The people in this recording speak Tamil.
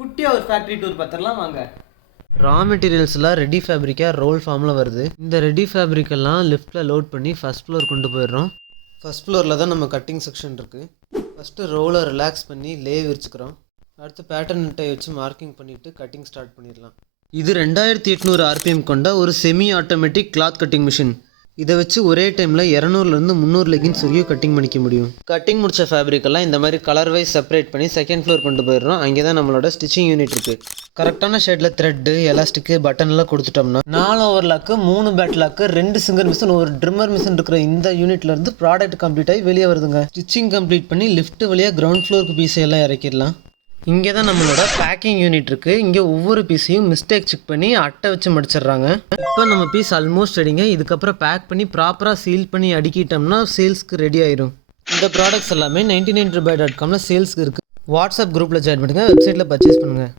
குட்டியாக ஒரு ஃபேக்ட்ரி டூர் பார்த்துடலாம் வாங்க. ரா மெட்டீரியல்ஸ்லாம் ரெடி ஃபேப்ரிக்காக ரோல் ஃபார்மில் வருது. இந்த ரெடி ஃபேப்ரிக்கெல்லாம் லிஃப்ட்டில் லோட் பண்ணி ஃபஸ்ட் ஃப்ளோர் கொண்டு போயிடுறோம். ஃபஸ்ட் ஃப்ளோரில் தான் நம்ம கட்டிங் செக்ஷன் இருக்குது. ஃபஸ்ட்டு ரோலை ரிலாக்ஸ் பண்ணி லே விரிச்சுக்கிறோம். அடுத்து பேட்டர்ன் நட்டை வச்சு மார்க்கிங் பண்ணிவிட்டு கட்டிங் ஸ்டார்ட் பண்ணிடலாம். இது 2800 RPM கொண்ட ஒரு semi automatic cloth cutting machine. இதை வச்சு ஒரே டைமில் 200லேருந்து 300 லெகின்ஸ் வரையும் கட்டிங் பண்ணிக்க முடியும். கட்டிங் முடிச்ச ஃபேப்ரிக்கெல்லாம் இந்த மாதிரி கலர் வைஸ் செப்பரேட் பண்ணி செகண்ட் ஃப்ளோர் கொண்டு போயிடுறோம். அங்கே தான் நம்மளோட ஸ்டிச்சிங் யூனிட் இருக்குது. கரெக்டான ஷேடில் த்ரெட்டு, எலாஸ்டிக்கு, பட்டன்லாம் கொடுத்துட்டோம்னா 4 ஓவர்லாக்கு, 3 பேட்லாக்கு, 2 சிங்கர் மிஷின், ஒரு ட்ரிம்மர் மிஷின் இருக்கிற இந்த யூனிட்லேருந்து ப்ராடக்ட் கம்ப்ளீட் ஆகி வெளியே வருதுங்க. ஸ்டிச்சிங் கம்ப்ளீட் பண்ணி லிஃப்ட் வழியாக கிரவுண்ட் ஃப்ளோருக்கு பீஸையெல்லாம் இறக்கிடலாம். இங்கே தான் நம்மளோட பேக்கிங் யூனிட் இருக்குது. இங்கே ஒவ்வொரு பீஸையும் மிஸ்டேக் செக் பண்ணி அட்டை வச்சு மடிச்சிடுறாங்க. இப்போ நம்ம பீஸ் ஆல்மோஸ்ட் ரெடிங்க. இதுக்கப்புறம் பேக் பண்ணி ப்ராப்பராக சீல் பண்ணி அடுக்கிட்டோம்னா சேல்ஸ்க்கு ரெடி ஆயிரும். இந்த ப்ராடக்ட்ஸ் எல்லாமே 99rupees.comல சேல்ஸ்க்கு இருக்குது. வாட்ஸ்அப் குரூப்பில் ஜாயின் பண்ணுங்கள், வெப்சைட்டில் பர்ச்சேஸ் பண்ணுங்கள்.